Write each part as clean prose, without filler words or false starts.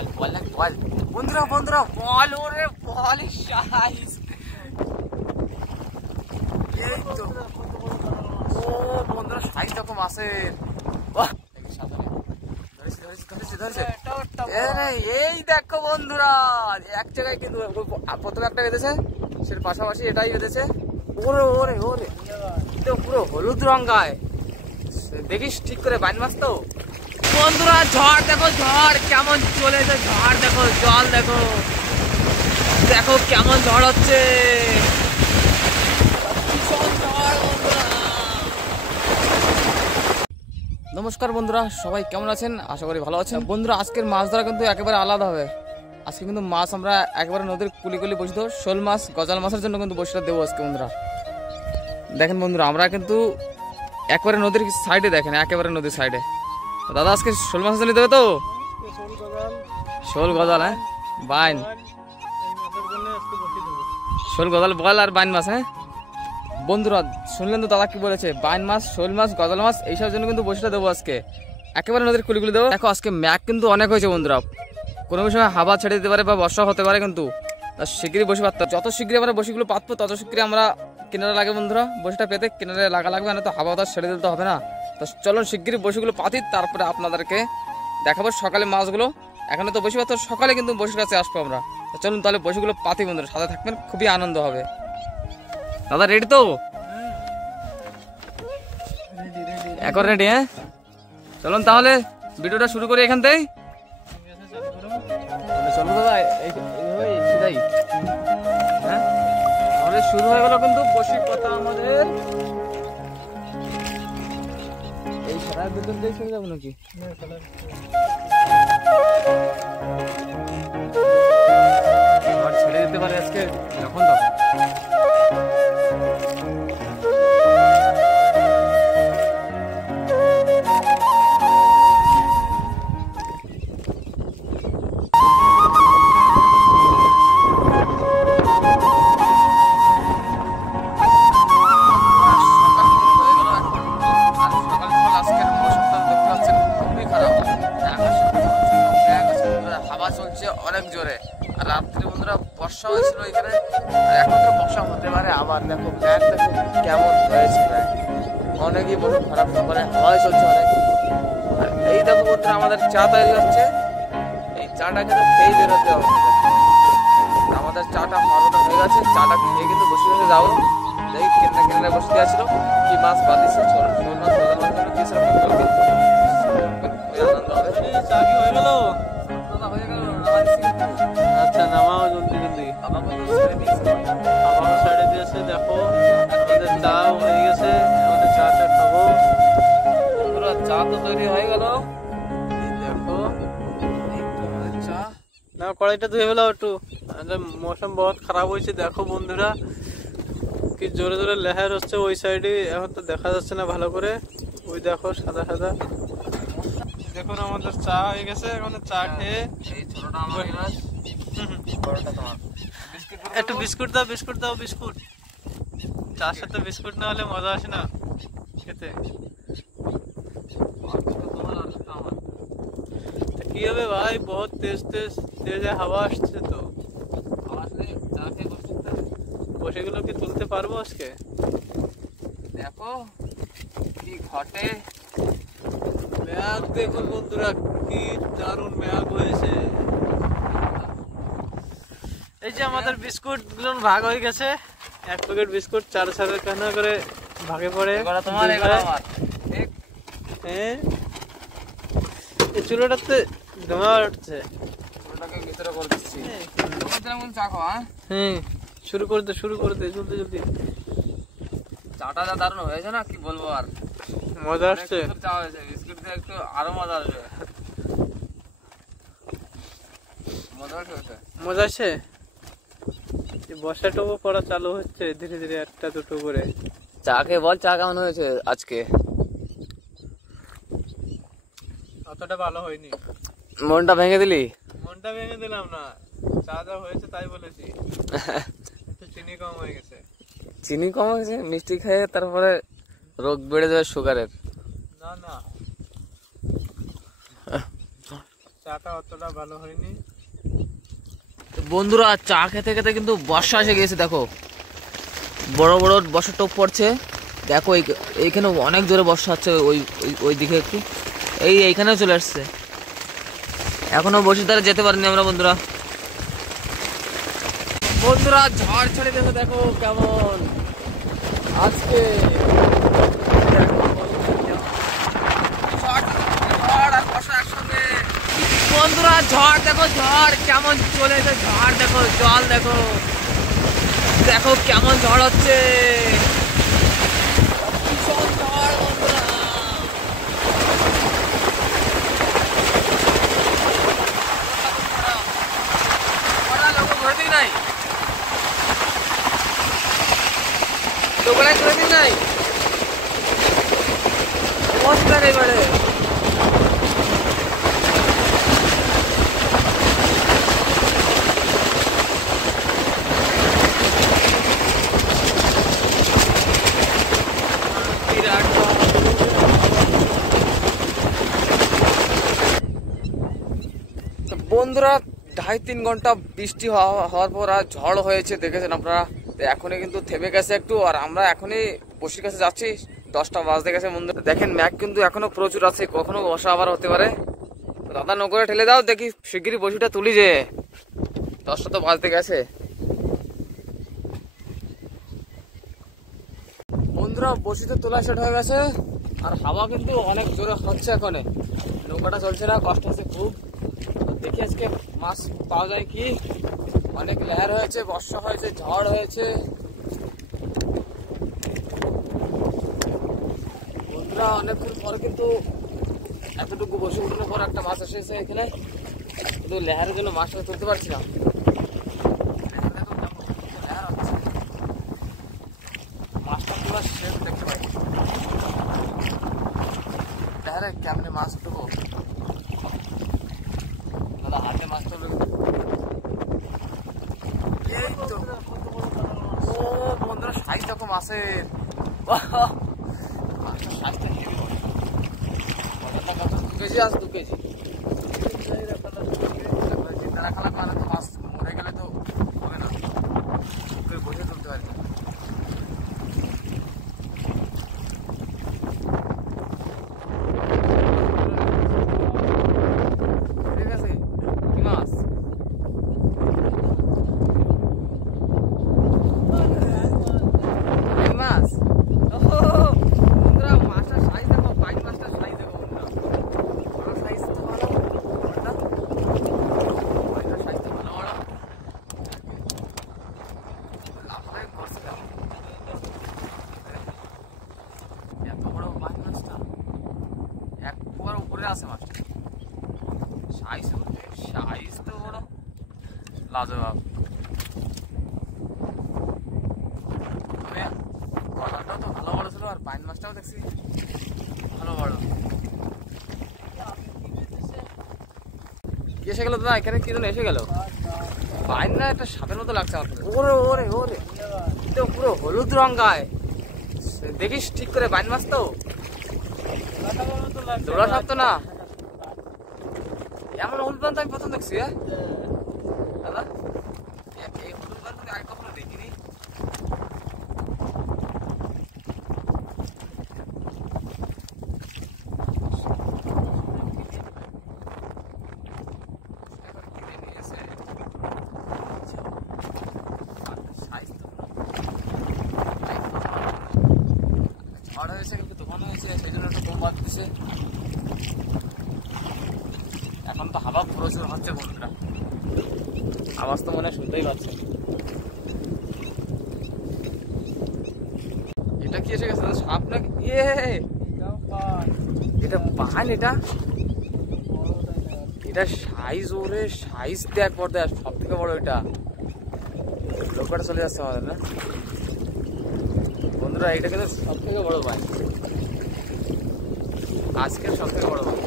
বল বন্ধুরা বন্ধুরা বল ওরে বল সাইজ এই তো ও বন্ধুরা সাইজ দেখো মাছের বাহ এই দেখো বন্ধুরা এক জায়গায় কিন্তু প্রথমে একটা বেঁধেছে সেটা পাশাপাশি এটাই বেঁধেছে ওরে ওরে ওরে তো পুরো হলুদ রঙ গায়ে দেখিস ঠিক করে বাইন মাছ তো বন্ধুরা ঝড় দেখো ঝড় কেমন চলেছে ঝড় দেখো জল দেখো দেখো কেমন ঝড় হচ্ছে নমস্কার বন্ধুরা সবাই কেমন আছেন আশা করি ভালো আছেন বন্ধুরা আজকের মাছ ধরা কিন্তু একেবারে আলাদা হবে আজকে কিন্তু মাছ আমরা একেবারে নদীর কুলি কুলি বসে দেবো শোল মাছ গজাল মাছের জন্য কিন্তু বসিটা দেবো আজকে বন্ধুরা দেখেন বন্ধুরা আমরা কিন্তু একবারে নদীর সাইডে দেখেন একেবারে নদীর সাইডে দাদা আজকে শোল মাছের জন্য দেবে তো শোল গজাল হ্যাঁ বাইন শোল গজাল বল আর বাইন মাছ হ্যাঁ বন্ধুরা শুনলেন তো দাদা কি বলেছে বাইন মাছ শোল মাছ গজাল মাছ এইসবের জন্য কিন্তু বসিটা দেবো আজকে একেবারে নদীর কুলিগুলি দেবো দেখো আজকে ম্যাগ কিন্তু অনেক হয়েছে বন্ধুরা কোনো সময় হাওয়া ছেড়ে দিতে পারে বা বর্ষা হতে পারে কিন্তু শীঘ্রই বসি পাততে যত শীঘ্রই আমরা বসিগুলো পাতবো তত শীঘ্রই আমরা কিনারে লাগে বন্ধুরা বসিটা পেতে কিনারে লাগা লাগবে না তো হাওয়া ছেড়ে দিতে হবে না তো চলুন শীঘ্রই বসিগুলো পাতি তারপরে আপনাদেরকে দেখাবো সকালে মাছগুলো এখানে তো বসি পাত সকালে কিন্তু বসির কাছে আসবো আমরা চলুন তাহলে বসিগুলো পাতি বন্ধুরা সাথে থাকবেন খুবই আনন্দ হবে দাদা রেডি তো এখন রেডি হ্যাঁ চলুন তাহলে ভিডিওটা শুরু করি এখান থেকে চলো দাদা সেটাই হ্যাঁ আমাদের শুরু হয়ে গেল কিন্তু বসি কথা আমাদের এই সারা ভিতর দিয়ে চলে যাবো নাকি ছেড়ে দিতে পারে আজকে যখন তখন অনেক জোরে আর রাত্রে বন্ধুরা বর্ষা হয়েছিল এখানে আর এখন তো বর্ষা হতে পারে আবার দেখো ম্যাগ দেখো কেমন হয়েছে অনেকই বড় খারাপ ব্যাপারে হাওয়াই চলছে অনেক আর এই দেখো বন্ধুরা আমাদের চা তৈরি হচ্ছে এই চাটা কিন্তু খেয়ে বেরোতে হবে আমাদের চাটা ভালোটা হয়ে গেছে চাটা খেয়ে কিন্তু বসে বসে যাবো দেখি কেনা কেনা বসে দিয়েছিল কি মাছ বাঁধিয়েছে শোল মাছ দিয়েছিল আনন্দ হবে চা কি হয়ে গেল আচ্ছা নামাও জলদি জলদি আবার সাইডে দিয়েছে দেখো আমাদের চা হয়ে গেছে আমাদের চাটা খাবো পুরো চা তো তৈরি হয়ে গেল দেখো চা না কড়াইটা ধুয়ে ফেলাও একটু মৌসুম বহুত খারাপ হয়েছে দেখো বন্ধুরা কি জোরে জোরে লেহার হচ্ছে ওই সাইডে এখন তো দেখা যাচ্ছে না ভালো করে ওই দেখো সাদা সাদা দেখুন আমাদের চা হয়ে গেছে এখন চা খেয়ে একটু বিস্কুট দাও বিস্কুট দাও বিস্কুট চার সাথে বিস্কুট না হলে মজা আসে না খেতে কি হবে ভাই বহুত তেজ তেজ তেজে হাওয়া আসছে তো বসেগুলো কি তুলতে পারবো আজকে দেখো কি ঘটে ম্যাগ দেখুন বন্ধুরা কি দারুণ ম্যাগ হয়েছে এই যে আমাদের বিস্কুট গুলো ভাগ হয়ে গেছে এক প্যাকেট বিস্কুট চার কেন করে ভাগে পড়ে এই চুলোটাতে ধোঁয়া উঠছে শুরু করে দে জলদি জলদি চাটা যা দারুণ হয়েছে না কি বলবো আর মজা আসছে বিস্কুট দিয়ে একটু আরো মজা আসবে মজা আসছে বর্ষাটাও পড়া চালু হচ্ছে ধীরে ধীরে একটা দুটো করে চা খেয়ে বল চা কেমন হয়েছে আজকে অতটা ভালো হয়নি মনটা ভেঙে দিলি মনটা ভেঙে দিলাম না চা যা হয়েছে তাই বলেছি একটু চিনি কম হয়ে গেছে চিনি কম হয়েছে মিষ্টি খেয়ে তারপরে রোগ বেড়ে যাবে সুগারের না না চাটা অতটা ভালো হয়নি। বন্ধুরা চা খেতে খেতে কিন্তু বর্ষা এসে গিয়েছে, দেখো বড় বড় বর্ষা টোপ পড়ছে। দেখো এইখানে অনেক জোরে বর্ষা হচ্ছে, ওই ওই দিকে একটু এইখানেও চলে আসছে। এখনো বসে দ্বারা যেতে পারিনি আমরা বন্ধুরা। বন্ধুরা ঝড় ছেড়ে দেখো, দেখো কেমন আজকে বন্ধুরা ঝড় দেখো, ঝড় কেমন চলেছে, ঝড় দেখো, জল দেখো, দেখো কেমন ঝড় হচ্ছে, ভীষণ ঝড় বন্ধুরা। নাই দোকানে করে দিন নাই অবস্থা এবারে। বন্ধুরা 2.5-3 ঘন্টা বৃষ্টি হওয়ার পর আর ঝড় হয়েছে, দেখেছেন আপনারা। এখনই কিন্তু থেমে গেছে একটু, আর আমরা এখনই বসির কাছে যাচ্ছি। 10টা বাজতে গেছে বন্ধুরা। দেখেন ম্যাঘ কিন্তু এখনো প্রচুর আছে, কখনো বর্ষা আবার হতে পারে। দাদা নৌকোটা ঠেলে দাও, দেখি শিগগিরই বসিটা তুলি, যে 10টা তো বাজতে গেছে। বন্ধুরা বসিতে তোলা সেট হয়ে গেছে, আর হাওয়া কিন্তু অনেক জোরে হচ্ছে। এখন নৌকাটা চলছে না, কষ্ট হচ্ছে খুব। দেখি আজকে মাছ পাওয়া যায় কি। অনেক লেয়ার হয়েছে, বর্ষা হয়েছে, ঝড় হয়েছে। বন্ধুরা অনেকক্ষণ পর কিন্তু এতটুকু বসে উঠানোর পর একটা মাছ এসেছে এখানে, কিন্তু লেহারের জন্য মাছটা তুলতে পারছি না। মাছটা পুরো শেষ দেখতে পাই, লেহারে কেমনে মাছ উঠবো। দাদা হাতে মাছ তুলবে, ও বন্ধুরা সাইজ দেখো মাছের, মাছটার সাইজটা হেভি বড়। 2 কেজি আছে, 2 কেজি। চিন্তা রাখা লাগবে, মানে তো মাছ মরে গেলে তো হবে না, বসে তুলতে পারি। ঠিক আছে, কি মাছ? মাছ বন্ধুরা, মাছটার সাইজ দেখো, বাইক মাছটার সাইজ দেখো বন্ধুরা, বড় সাইজ তো ভালো, বাইকটার সাইজ তো ভালো বড়। লাফাই করছে এত বড় বাইক মাছটা, একবার উপরে আছে মাছটা, সাইজ তো বড়, লাজবাব। কলাটাও তো ভালো বড় ছিল, আর বাইন মাছটাও দেখছি ভালো বড়। কি এসে গেল দাদা এখানে, কি যেন এসে গেল, বাইন না একটা সাপের মতো লাগছে আমার। ওরে ওরে ওরে, তো পুরো হলুদ রং গায়ে, দেখিস ঠিক করে, বাইন মাছ তো, দোড়া সাপ তো না। এমন হলুদ বান তো আমি প্রথম দেখছি। হ্যাঁ দাদা, এই হলুদ বান তো আগে কখনো দেখিনি। ঝড় হয়েছে কিন্তু তুফান হয়েছে, সেই জন্য একটু কম বাদ দিচ্ছে। এখন তো হাওয়া প্রচুর হচ্ছে বন্ধুরা, আওয়াজ তো মনে হয় শুনতেই পাচ্ছে। এটা কি এসে গেছে সাপ নাকি? এটা বান, এটা সাইজ, ওরে সাইজ দেখ পর্দা, সব থেকে বড় এটা। লোকটা চলে যাচ্ছে আমাদের না বন্ধুরা, এটা কিন্তু সব থেকে বড় বান, আজকের সব থেকে বড় বান।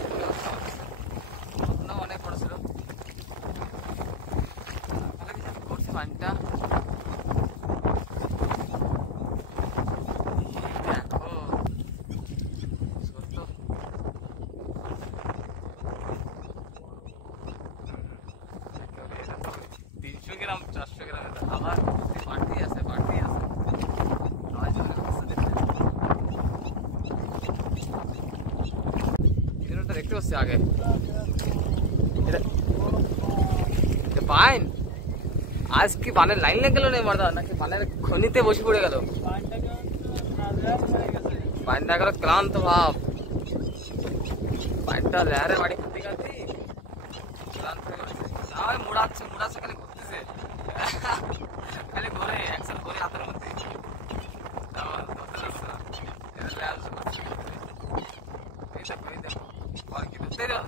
অনেক বড় ছিল করছে বানটা। দেখো দেখছি আগে। বাইন আজ কি বানের লাইন লেগে গেল নেই মারদা, নাকি বানের খনিতে বসে পড়ে গেল? বাইনটা গেল ক্লান্ত ভাব, বাইনটা লেহারে বাড়ি খাতে খাতে ক্লান্ত হয়ে গেছে। মুড়াচ্ছে খালি ঘুরতেছে, খালি ঘুরে একসাথে ঘুরে হাতের মধ্যে।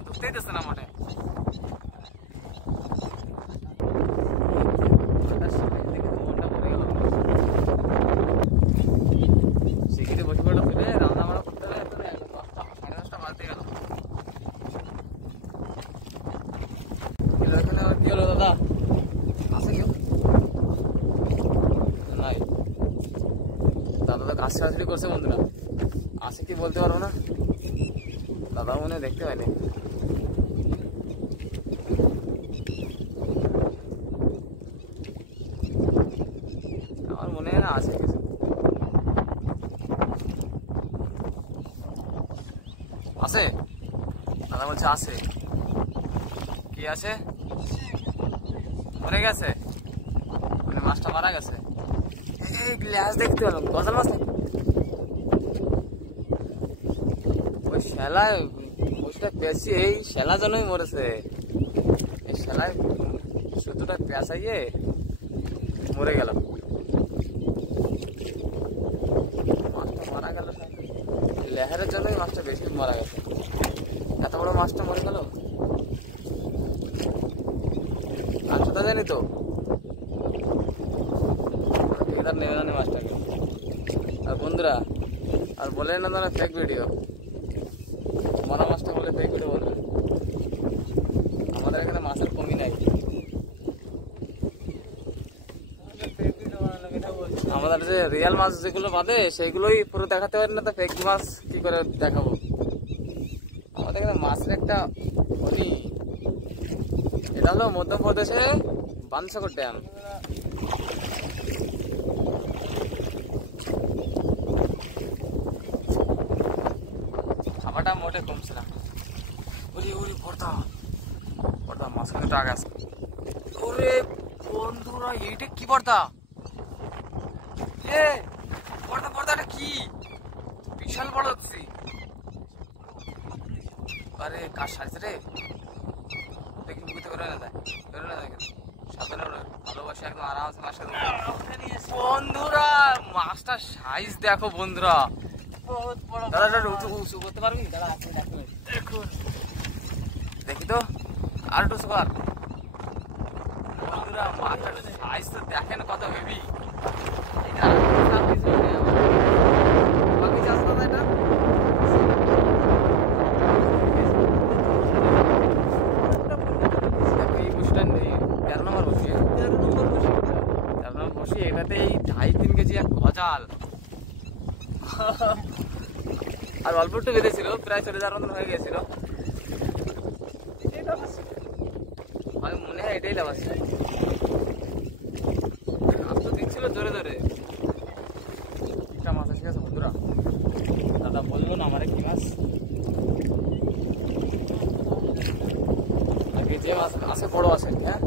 ধরতেই দিচ্ছে না মাঠে। সিকিতে বসে পড়ে ফেলে রান্না বান্না করতে হবে, 10:30 বাজতে গেল। এখানে আবার কি হলো দাদা? আছে কেউ? নাই, দাদা তো কাজ সারাসরি করছে বন্ধুরা, আছে কি বলতে পারবো না। দাদা মনে হয় দেখতে পাইনি। আমার মনে হয় না আছে কিছু। আছে? দাদা বলছে আছে। কি আছে? মরে গেছে মানে মাছটা মারা গেছে। এই গ্লাস দেখতে পেলাম, গজাল মাছ। ওই শেলায় বসটা পেঁচি, এই শেলা জন্যই মরেছে। এই শেলায় সুতোটা পেঁচাইয়ে মরে গেল, মাছটা মারা গেল। লেহারের জন্যই মাছটা বেশি মারা গেছে। এত বড় মাছটা মরে গেল, মাছটা জানি তো নেমে জানি মাছটাকে। আর বন্ধুরা আর বলেন না তারা ফেক ভিডিও, মারা মাছটা বলে ফেক ভিডিও বলবে। আমাদের এখানে মাছের কমি নাই। আমাদের যে রিয়াল মাছ যেগুলো বাদে সেগুলোই পুরো দেখাতে পারি না, তো ফেক মাছ কি করে দেখাবো? আমাদের এখানে মাছের একটা খনি। এটা হলো মধ্যপ্রদেশে বানসাগর ড্যাম। খাবারটা মোটে কমছে না। ওরে ওরে পড়তা পড়তা মাঝখানে টাক আছে। ওরে বন্ধুরা এইটা কি পড়তা? পর্দাটা কি বিশাল বড় হচ্ছে। আরে কার সাইজ রে, দেখি বুঝতে পারে না যায়, বেরো না যায়। সাধারণ ভালোবাসে একদম আরামসে মাছ। বন্ধুরা মাছটার সাইজ দেখো বন্ধুরা, দাদা উঁচু করতে পারবি? দাদা দেখি তো আর একটু উঁচু কর। বন্ধুরা মাছটার সাইজ তো দেখেন কত হেভি। এটাতে এই 2.5-3 কেজি এক গজাল, আর অল্প একটু বেঁধেছিল, প্রায় 40,000 মতন হয়ে গেছিল। আমি মনে হয় এটাই লাভ আছে। মাছ তো দিচ্ছিল জোরে জোরে। একটা মাছ আছে বন্ধুরা, দাদা বললো না আমার কি মাছ, যে মাছ আছে বড় আছে। হ্যাঁ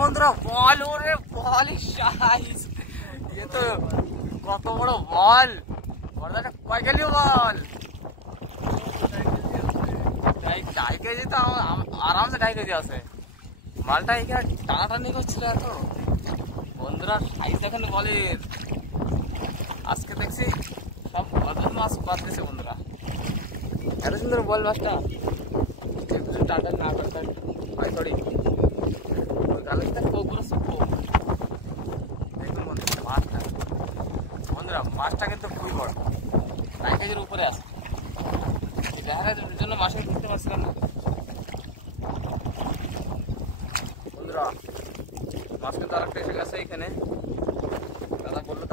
বন্ধুরা বল, ওরে বল সাইজ, এ তো কত বড় বল। কয় গেলি বল? 2.5 কেজি তো আরামসে 2.5 কেজি আছে। মালটা এখানে টানাটানি করছিল এত। বন্ধুরা সাইজ দেখেন বলের। আজকে দেখছি সব গজাল মাছ বাদ দিয়েছে বন্ধুরা। এত সুন্দর বল মাছটা, টাটা না করতে সরি বন্ধুরা মাছটা কিন্তু খুবই বড়, 2 কেজির উপরে আছে। দেখার জন্য মাছটা ধরতে পারছিলাম না বন্ধুরা। মাছ কিন্তু আরেকটা এসে গেছে এখানে, দাদা বললো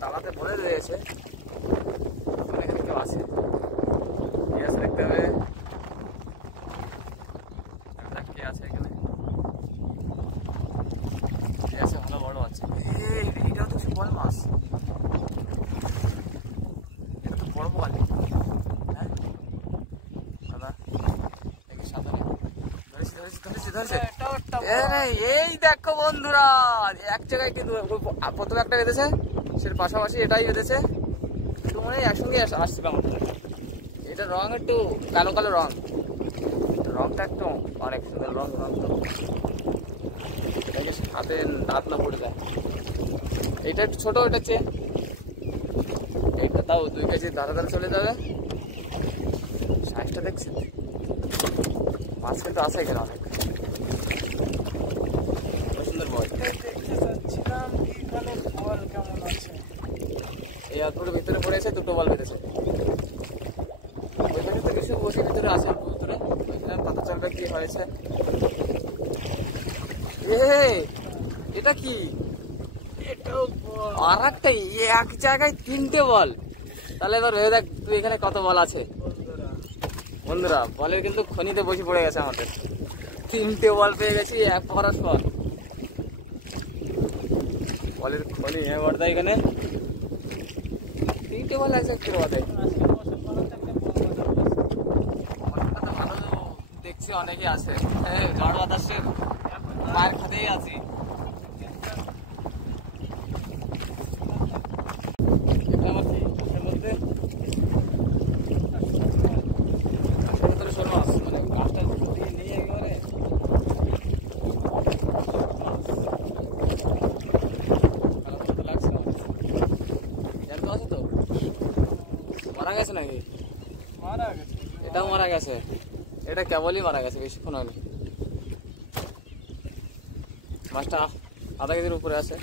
তাড়াতে বলে দিয়েছে এখানে কেউ আছে। দেখতে হবে কে আছে এখানে। কে আছে? ভালো বড় আছে। এটা তো বল মাছ, এটা তো বড় বল। হ্যাঁ দাদা সাঁতারে এই দেখো বন্ধুরা, এক জায়গায় কিন্তু প্রথমে একটা বেঁধেছে, সেটা পাশাপাশি এটাই বেঁধেছে, একটু মনে হয় একসঙ্গে আসছিল আমাদের। এটা রং একটু কালো কালো রং, রংটা একটু অনেক সুন্দর রং। রং তো এটাকে হাতে দাঁত না পড়ে যায়। এইটা একটু ছোট, ওটা চেয়ে এইটা তাও 2 কেজি ধারে ধারে চলে যাবে। সাইজটা দেখছি, মাছ কিন্তু আছে এখানে অনেক সুন্দর বল। এই অল্পের ভিতরে পড়েছে, 2টো বল বেঁধেছে। ওইখানে তো কিছু বসে ভিতরে আছে, ভিতরে ওইখানে পাতা চালটা কি হয়েছে। এটা কি? আর একটা এক জায়গায় 3টে বল। তাহলে এবার ভেবে দেখ তুই এখানে কত বল আছে। বন্ধুরা বলের কিন্তু খনিতে বসে পড়ে গেছে আমাদের। 3টে বল পেয়ে গেছি এক পরস্পর। বলের খনি বর্দা এখানে 3টে বল আছে একটু বাদে। দেখছি অনেকে আছে, ঝড় বাতাসে মায়ের খাতেই আছি। মারা গেছে নাকি? এটাও মারা গেছে, এটা কেবলই মারা গেছে, বেশিক্ষণ হয়নি। মাছটা আধা কেজির উপরে আছে।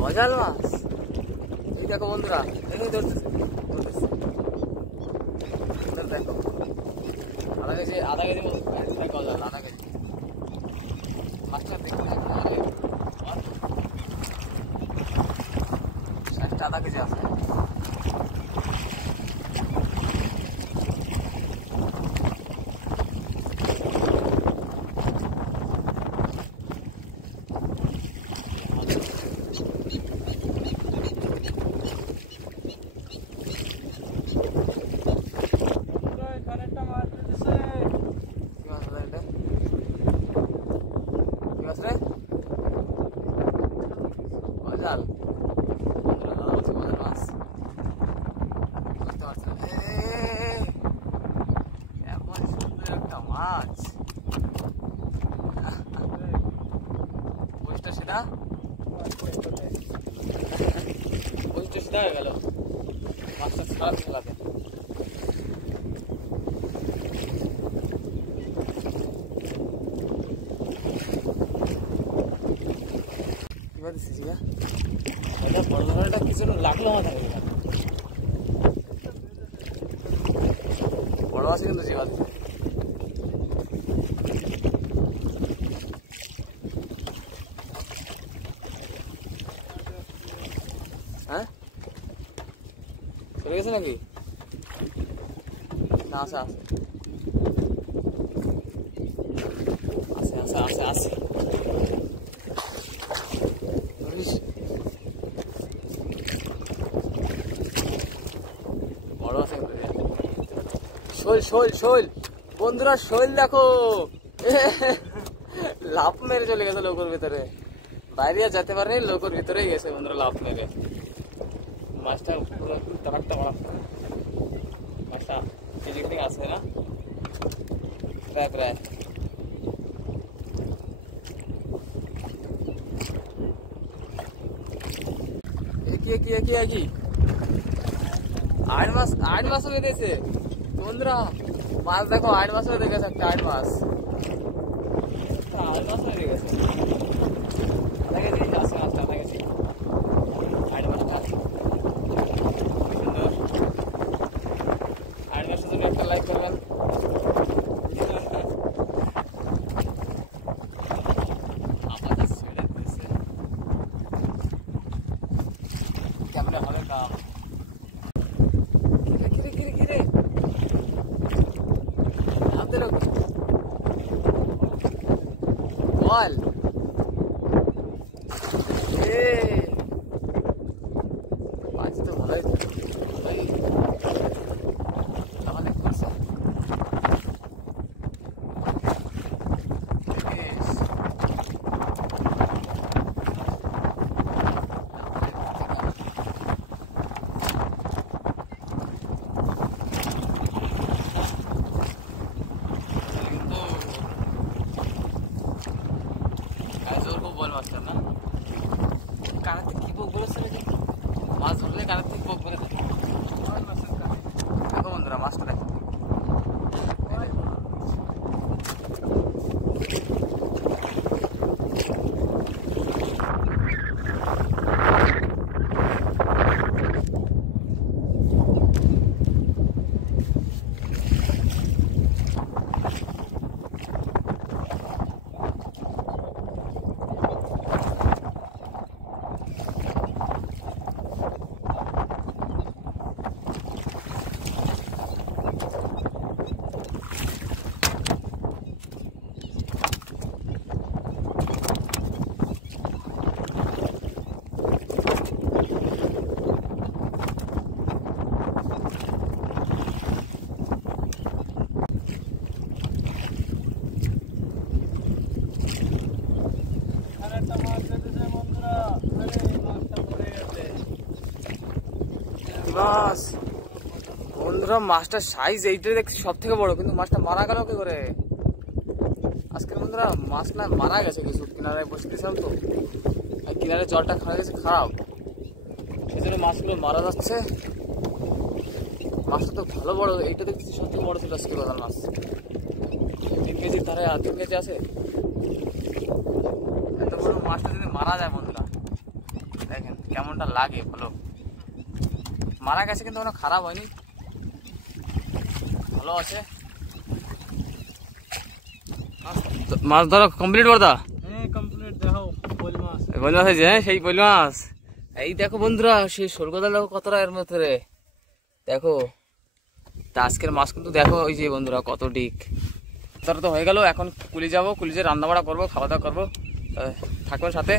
গজাল মাছ, এই দেখো বন্ধুরা, দেখো আধা কেজি গজাল, আধা কেজি। মাছটা দেখুন সাইজটা আধা কেজি আছে। মাছ বইটা সিধা হয়ে গেল মাছটা খারাপ খেলাতে। কিভাবে দিচ্ছি বড় ধরনের কিছু লাগলো মাথা, বড় আছে কিন্তু জিবা দিচ্ছে। হ্যাঁ চলে গেছে নাকি? না আছে আছে আছে আছে আছে। বড় আছে শৈল শৈল শৈল বন্ধুরা, শৈল দেখো লাফ মেরে চলে গেছে লোকের ভিতরে, বাইরে আর যেতে পারেনি, লোকের ভিতরেই গেছে বন্ধুরা লাফ মেরে। মাছটা পুরো তারাকটা বড়, মাছটা এদিক থেকে আসে না প্রায় প্রায়। কি 8 মাস হয়ে গেছে বন্ধুরা, মাছ দেখো 8 মাস হয়ে গেছে, একটা 8 মাস 8 মাস হয়ে গেছে। আধা কেজি আছে মাছটা, আধা কেজি 8 মাসটা সুন্দর। 8 মাসের জন্য একটা লাইক করবেন। কাম। কিরে হাতে লোক বল মাছ তো ভালোই তাহলে করছে কানাতে কি পোক বলেছে মাছ ধরলে কানার থেকে পোক বলে দেখো বন্ধুরা মাছটা দেখো মাছ বন্ধুরা মাছটার সাইজ এইটাই দেখছি সব থেকে বড়, কিন্তু মাছটা মারা গেল কি করে আজকের বন্ধুরা? মাছ না মারা গেছে কিছু, কিনারায় বসে দিয়েছিলাম তো, আর কিনারে জলটা খারাপ গেছে খারাপ, সেই জন্য মাছগুলো মারা যাচ্ছে। মাছটা তো ভালো বড়, এইটা দেখছি সব থেকে বড় ছিল আজকে বাজার মাছ, 3 কেজির ধারে 3 কেজি আছে। এত বড় মাছটা যদি মারা যায় বন্ধুরা দেখেন কেমনটা লাগে ভালো। মারা গেছে কিন্তু কোনো খারাপ হয়নি, ভালো আছে। মাছ ধরো কমপ্লিট বর্দা? হ্যাঁ কমপ্লিট। দেখো বল মাছ, বল মাছ আছে, হ্যাঁ সেই বল মাছ। এই দেখো বন্ধুরা সেই শোলগোদা দেখো কতটা এর মধ্যে দেখো। তা আজকের মাছ কিন্তু দেখো ওই যে বন্ধুরা কত ডিক। তারা তো হয়ে গেল, এখন কুলি যাবো, কুলিজে রান্না বাড়া করবো, খাওয়া দাওয়া করবো, থাকবেন সাথে।